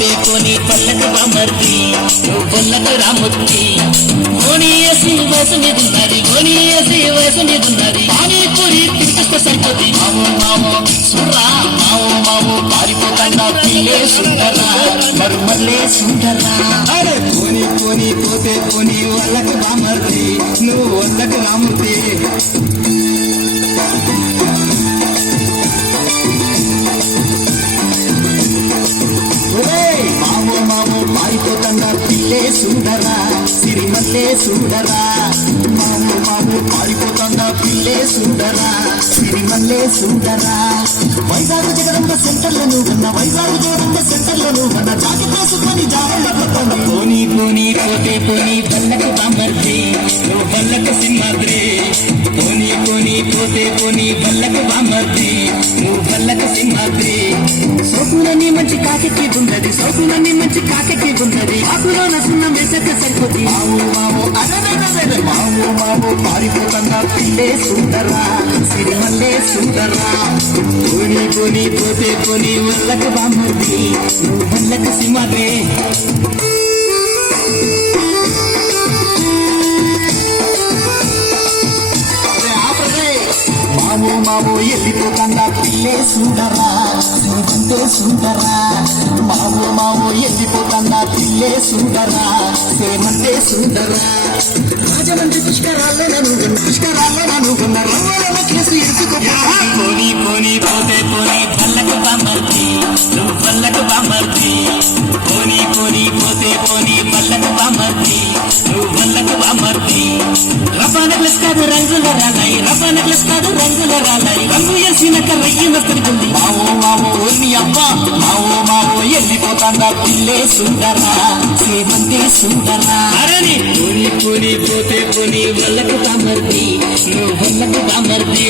పోతే పోని పల్లెకు బామర్ది నువ్వు పల్లెకు రాముద్ది ఓనియేసి వయసు మీదున్నది ఓనియేసి వయసు మీదున్నది పానీపూరి తిరిగిస్తే సరిపోద్ది మావో మావో సురా మావో మావో పారిపోతాండా పిల్లే సుందరా మరుమల్లే సుందరా అరే పోని పోని పోతే పోని వాళ్ళకు బామర్ది నువ్వు వాళ్ళకు రాముద్ది మావో మావో పారిపోతండా పిల్లే సుందరా సిరిమల్లే సుందరా మావో మావో పారిపోతండా పిల్లే సుందరా సిరిమల్లే సుందరా వైజాగ్ జగదంబ సెంటర్లో నువ్వున్న వైజాగ్ జగదంబ సెంటర్లో నువ్వున్న జాకెట్ వేసుకొని జాగ్రత్త పోని పోని పోతే పోని పల్లెకు బామర్ది నువ్వు పల్లెకు సింహాద్రి పోని పోని పోతే పోని పల్లెకు బామర్ది నువ్వు పల్లెకు సింహాద్రి సోకులన్నీ మంచి కాకెక్కి ఉన్నది సోకులన్నీ మంచి కాకెక్కి ఉన్నది ఆకులో నసున్న వేసక సరిపోతుంది మావో మావో అదే మావో మావో పారిపోతండా పిల్లే సుందరా సిరిమల్లే సుందరా పోని పోని పోతే పోని పల్లెకు బామర్ది నువ్వు పల్లెకు సింహాద్రి మావో మావో వెళ్ళిపోతండా పిల్లే సుందరా శ్రీమంతే సుందరా మావో మావో వెళ్ళిపోతండా పిల్లే సుందరా శ్రీమంతే సుందరా రాజమండ్రి పుష్కరాల్లో నన్ను రవ్వల నెక్లెస్ పోని పోని పోతే పోని పల్లెకు బామర్ది నువ్వు పల్లెకు బామర్ది పోని పోని పోతే పోని పల్లెకు బామర్ది నువ్వు పల్లెకు బామర్ది రబ్బా నెక్లెస్ కాదు రంగుల రాలాయి రబ్బా నెక్లెస్ కాదు రంగుల రాలాయి రంగు వేసినాక రయ్యన పడుతుంది మావో మావో నీ అబ్బా మావో మావో వెళ్ళిపోతాండా పిల్లే సుందరా శ్రీమంతే సుందరా అరని పోని పోని పోతే పోని పల్లెకు బామర్ది నువ్వు పల్లెకు బామర్ది